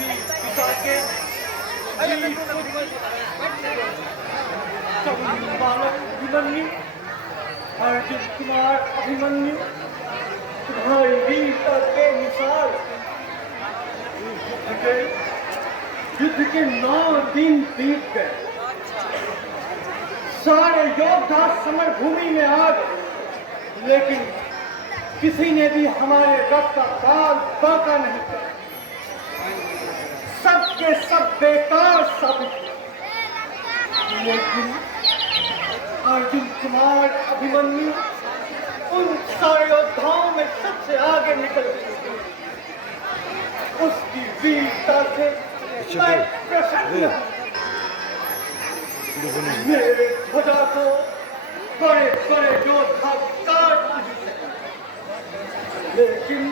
की पिता के बालक अभिमन्यु, अर्जुन कुमार अभिमन्यु, तुम्हारी वीरता के मिसाल युद्ध के 9 दिन बीत गए। सारे योद्धा समर भूमि में आ गए, लेकिन किसी ने भी हमारे रथ का काल बांका नहीं किया। सब के सब बेकार साबित हुए। लेकिन अर्जुन कुमार अभिमन्यु उन सारे योद्धाओं में सबसे आगे निकल गए। उसकी वीरता से मैं प्रसन्न हूं। मेरे ध्वजा को बड़े बड़े योद्धा काट दिए, लेकिन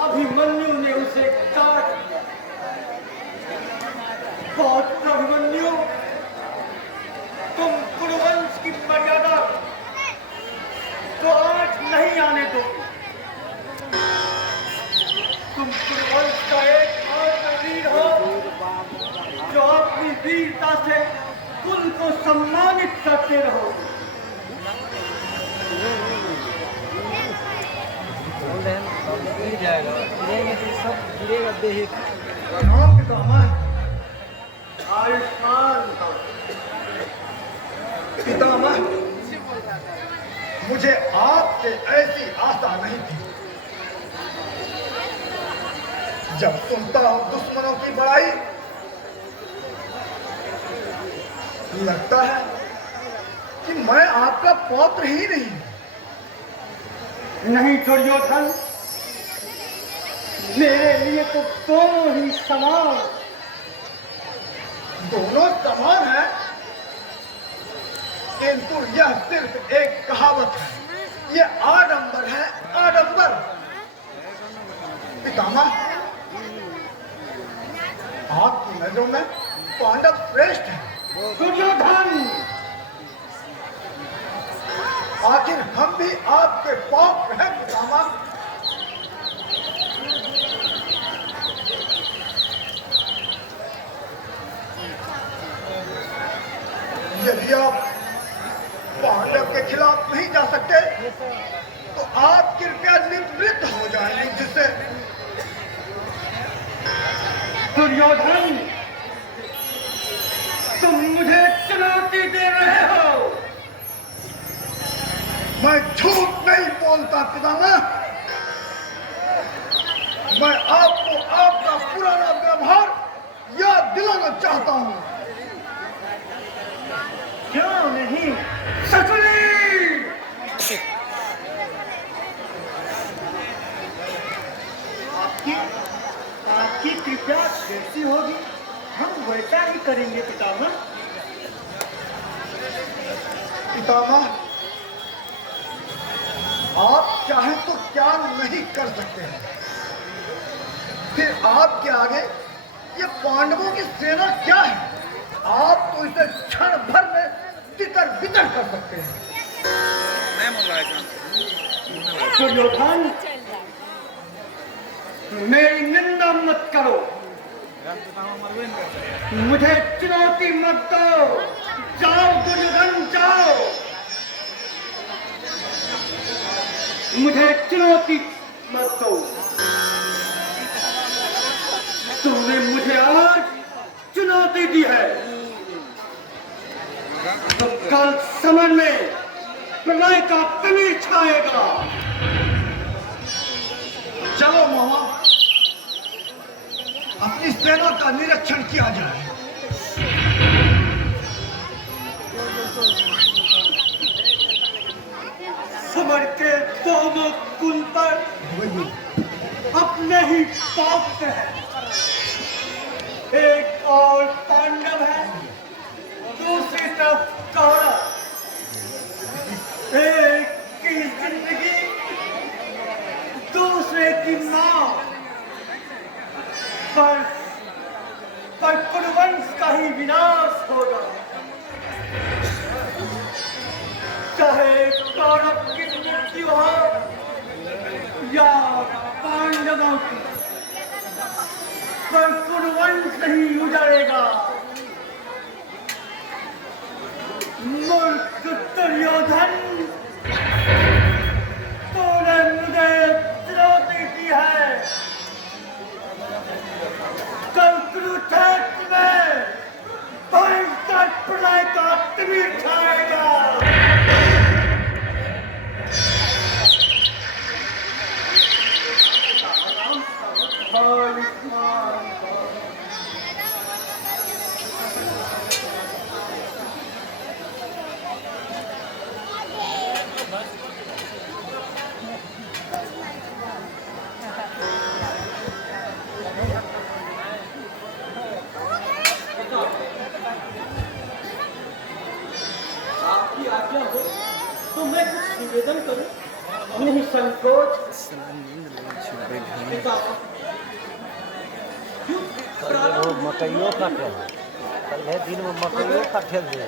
अभिमन्यु ने उसे काट दिया। बहुत अभिमन्यु, तुम कुरुवंश की मर्यादा तो आज नहीं आने दो। तुम कुरुवंश का एक और वीर हो जो अपनी वीरता से कुल को सम्मानित करते रहो। आयुष्मान पितामह, मुझे आपसे ऐसी आशा नहीं थी। जब सुनता हूं दुश्मनों की बड़ाई, लगता है कि मैं आपका पौत्र ही नहीं। नहीं दुर्योधन, मेरे लिए तो दोनों ही समान। दोनों समान है, किंतु यह सिर्फ एक कहावत है। यह आडंबर है, आडंबर। पितामह, आपकी नजरों में पांडव श्रेष्ठ है। दुर्योधन, आखिर हम भी आपके पौत्र हैं पितामह। यदि आप पांडव के खिलाफ नहीं जा सकते तो आप कृपया निवृत्त हो जाएं, जिससे दुर्योधन, तुम मुझे चुनौती दे रहे हो। मैं झूठ नहीं बोलता पितामह। मैं आपको आपका पुराना व्यवहार याद दिलाना चाहता हूं। क्यों नहीं? सकुली! आपकी कृपया जैसी होगी हम वैसा ही करेंगे पितामह। पितामह, आप चाहें तो क्या नहीं कर सकते हैं। फिर आपके आगे ये पांडवों की सेना क्या है? आप तो इसे क्षण भर में तितर बितर कर सकते हैं। दुर्योधन, मेरी निंदा मत करो, मुझे चुनौती मत दो। जाओ दुर्योधन, जाओ। मुझे चुनौती मत दो। तुमने मुझे आज चुनौती दी है, तो कल समर में प्रलय का पनीर छाएगा। चलो मामा, अपनी सेना का निरीक्षण किया जाए। समर के दोनों कुल पर अपने ही पौत्र हैं। एक और पांडव है, दूसरी तरफ कौरव। एक की जिंदगी, दूसरे की मौत। पर कुरुवंश का ही विनाश होगा। चाहे कौरव की मृत्यु हो या पांडवों की, वंश नहीं उजाड़ेगा। मूर्ख दुर्योधन, तूने मुझे चुनौती दी है। कल कुरुक्षेत्र में भयंकर प्रलय का तिमिर छाएगा। आपकी आज्ञा हो तो मैं कुछ निवेदन करूं। नहीं संकोच। वो मकइयों का ठेल कल है दिन में मकइयों का ठेल दे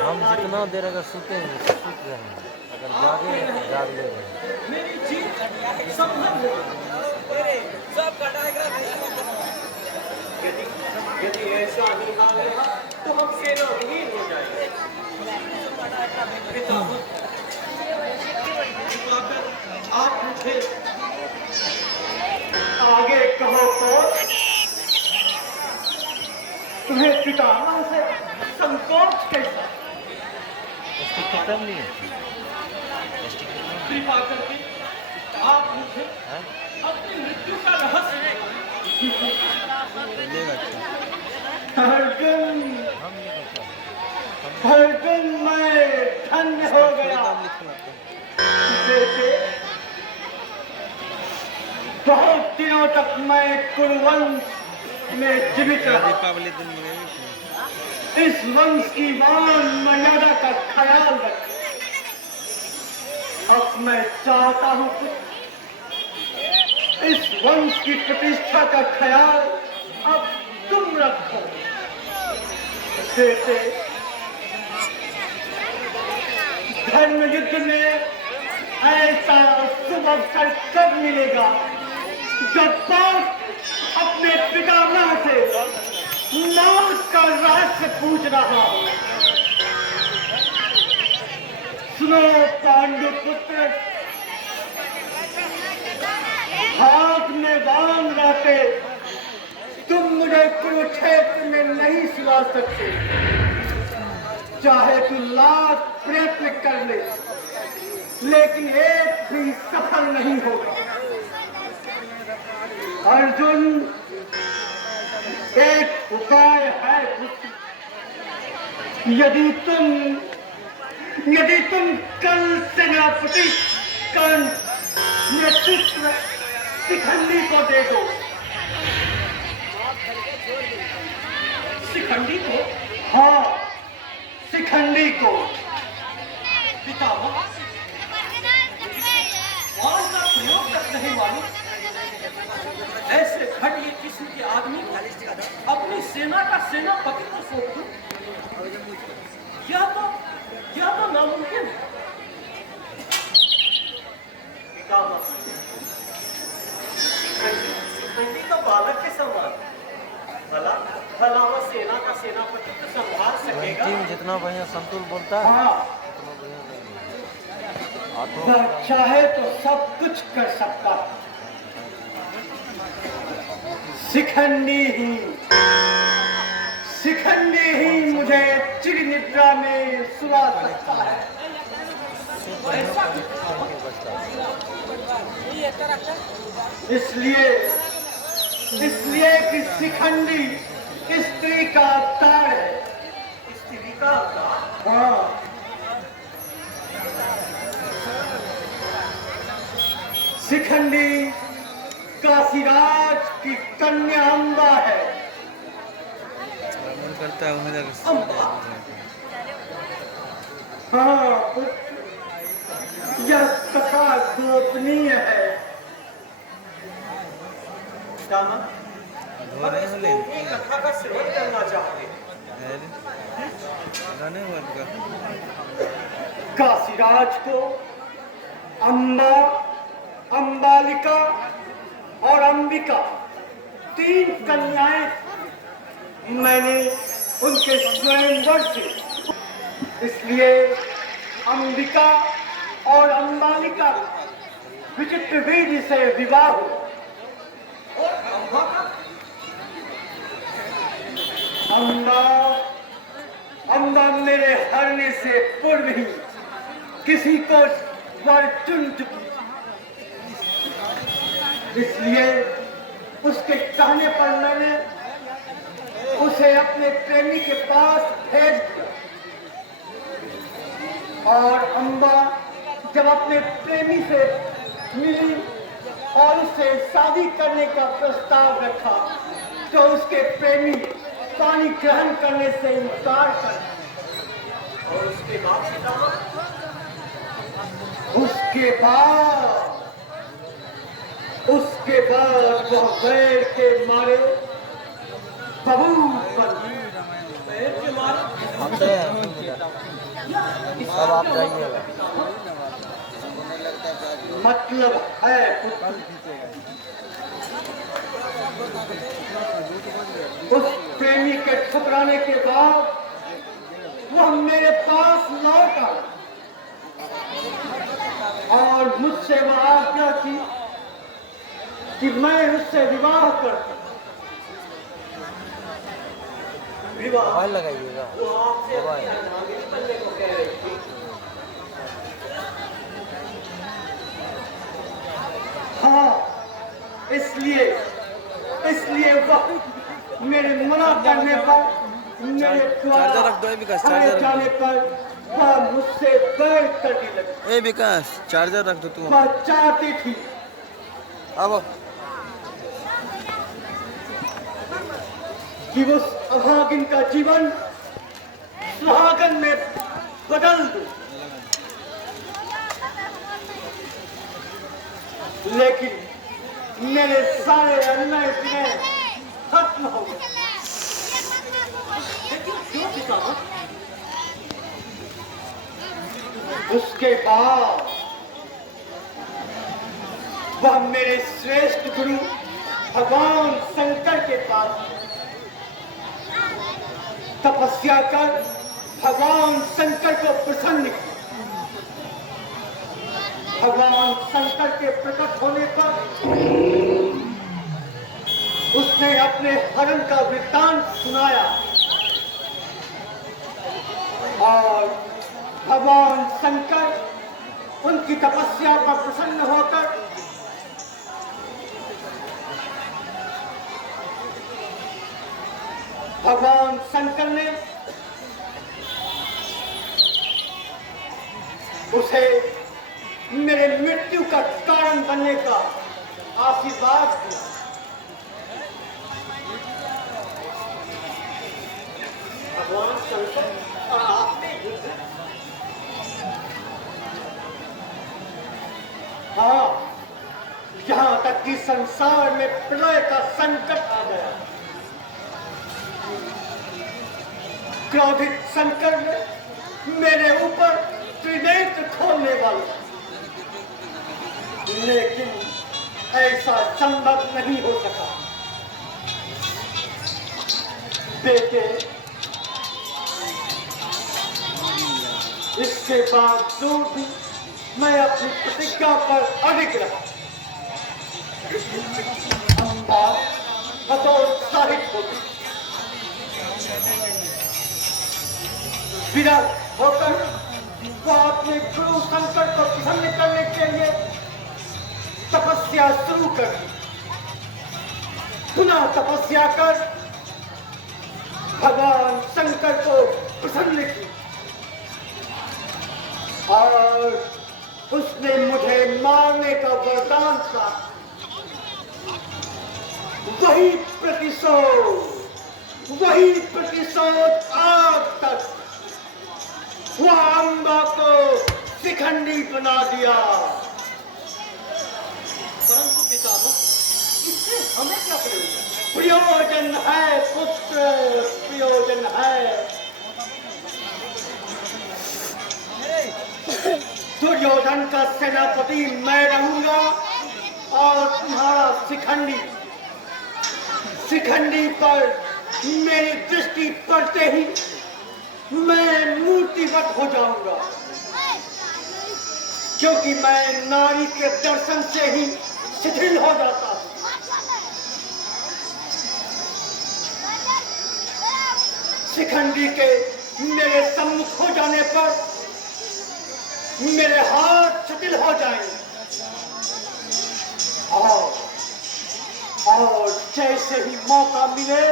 हम जितना देर अगर सूतेंगे तो सूत रहे हैं, अगर जागे जाग ले रहे हैं। मेरी जीत संभव है। यदि ऐसा ही हाल रहा तो हम सेनाहीन हो जाएंगे। आप मुझे आगे कहो तो तुम्हें पितामह से संकोच कैसा? इसकी खत्म नहीं है। कृपा करके आप मुझे हैं? अपनी मृत्यु का रहस्य अर्जुन मैं धन्य हो गया। बेटे, बहुत दिनों तक मैं कुरुवंश में जीवित रहा। इस वंश की मान मर्यादा का ख्याल रख। अब मैं चाहता हूं कि इस वंश की प्रतिष्ठा का ख्याल अब तुम रखो। बेटे, धर्म युद्ध में ऐसा शुभ अवसर कब मिलेगा जब पार्थ अपने पितामह से मौत का रहस्य पूछ रहा हो। सुनो पांडु पुत्र, हाथ में बाण रहते तुम मुझे कुरुक्षेत्र में नहीं सुला सकते। चाहे तू लाख प्रयत्न कर ले, लेकिन एक भी सफल नहीं होगा। अर्जुन, एक उपाय है पुत्र। यदि तुम कल सेनापति का नेतृत्व शिखंडी को दे दो। शिखंडी को? हाँ, शिखंडी को। पितामह, बाण का प्रयोग तक नहीं मालूम, ऐसे घटिया किस्म के आदमी को अपनी सेना का सेनापति को सौंप दूं? क्या तो नामुमकिन है। पितामह, शिखंडी तो बालक के समान, भला वह सेना का सेनापति तो संभाल सकेगा। जितना बढ़िया संतुल बोलता है, हाँ, वह चाहे तो सब कुछ कर सकता है। शिखंडी ही मुझे चिर निद्रा में सुला सकता है। इसलिए कि शिखंडी स्त्री का अवतार है। स्त्री का अवतार? हाँ। शिखंडी काशीराज की कन्या अम्बा है। करता है हाँ, यह कथा गोपनीय है। कथा का श्रवण करना चाहते हैं। काशीराज को अम्बा अंबिका 3 कन्याएं मैंने उनके स्वयंवर से, इसलिए अंबिका और अंबालिका विचित्र विधि से विवाह हो। अम्बा मेरे हरने से पूर्व ही किसी को वर चुन चुकी, इसलिए उसके कहने पर मैंने उसे अपने प्रेमी के पास भेज दिया। और अम्बा जब अपने प्रेमी से मिली और उससे शादी करने का प्रस्ताव रखा तो उसके प्रेमी पानी ग्रहण करने से इनकार कर, और उसके बाद वह बैर के मारे अब आप जाइएगा। मतलब है उस प्रेमी के ठुकराने के बाद वह मेरे पास लौटा और मुझसे वह आज्ञा की कि मैं उससे विवाह करता। मोबाइल लगाइएगा। हाँ, इसलिए वह मेरे मना करने पर, मेरे द्वारा जाने पर वह मुझसे बैर करने लगी। ए विकास, चार्जर रख दो तुम। वह चाहती थी अब कि उस अभागिन का जीवन सुहागन में बदल दो, लेकिन मेरे सारे अन्याय खत्म हो गए। उसके बाद वह मेरे श्रेष्ठ गुरु भगवान शंकर के पास तपस्या कर भगवान शंकर को प्रसन्न किया। भगवान शंकर के प्रकट होने पर उसने अपने हरण का वृत्तांत सुनाया और भगवान शंकर उनकी तपस्या पर प्रसन्न होकर भगवान शंकर ने उसे मेरे मृत्यु का कारण बनने का आशीर्वाद दिया। भगवान शंकर और आपने हाँ, यहाँ तक कि संसार में प्रलय का संकट आ गया। क्रोधित शंकर ने मेरे ऊपर त्रिनेत्र खोलने वाला, लेकिन ऐसा संभव नहीं हो सका। बेटे, इसके बावजूद भी मैं अपनी प्रतिज्ञा पर अडिग रहा। अम्बा हतोत्साहित होती, विरक्त होकर वह अपने गुरु शंकर को प्रसन्न करने के लिए तपस्या शुरू कर दी। पुनः तपस्या कर भगवान शंकर को प्रसन्न की और उसने मुझे मारने का वरदान था। वही प्रतिशोध आज तक वह अम्बा को शिखंडी बना दिया। परंतु पितामह, इससे हमें क्या प्रयोजन है पुत्र, प्रयोजन है। दुर्योधन का सेनापति मैं रहूंगा और तुम्हारा शिखंडी शिखंडी पर मेरी दृष्टि पड़ते ही मैं मूर्तिवत हो जाऊंगा, क्योंकि मैं नारी के दर्शन से ही शिथिल हो जाता हूं। शिखंडी के मेरे सम्मुख हो जाने पर मेरे हाथ शिथिल हो जाएंगे और जैसे ही मौका मिले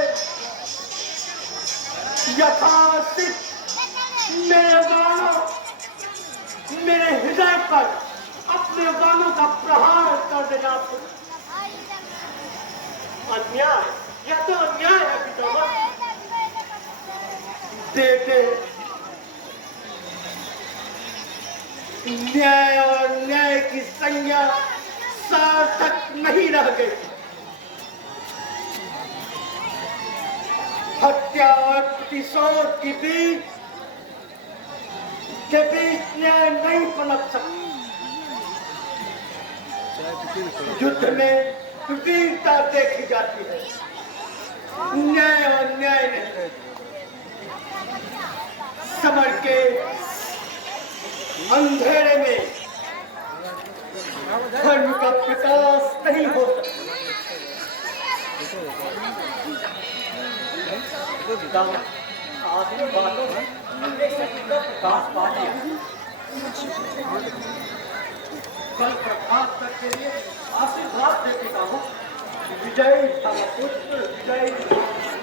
यथाचित मेरे हृदय पर अपने बालों का प्रहार कर देना। अन्याय, यह तो अन्याय है पितामह। बेटे, न्याय और न्याय की संज्ञा सार्थक नहीं रह गई। हत्या और प्रतिशोध के बीच न्याय नहीं पनप सकता। युद्ध में वीरता देखी जाती है, न्याय और न्याय नहीं। समर के अंधेरे में धर्म का प्रकाश नहीं हो सकता। आखिरी बातों में प्रकाश पा लिया। कल प्रभात तक के लिए आशीर्वाद देता हूँ। विजय पुत्र, विजय।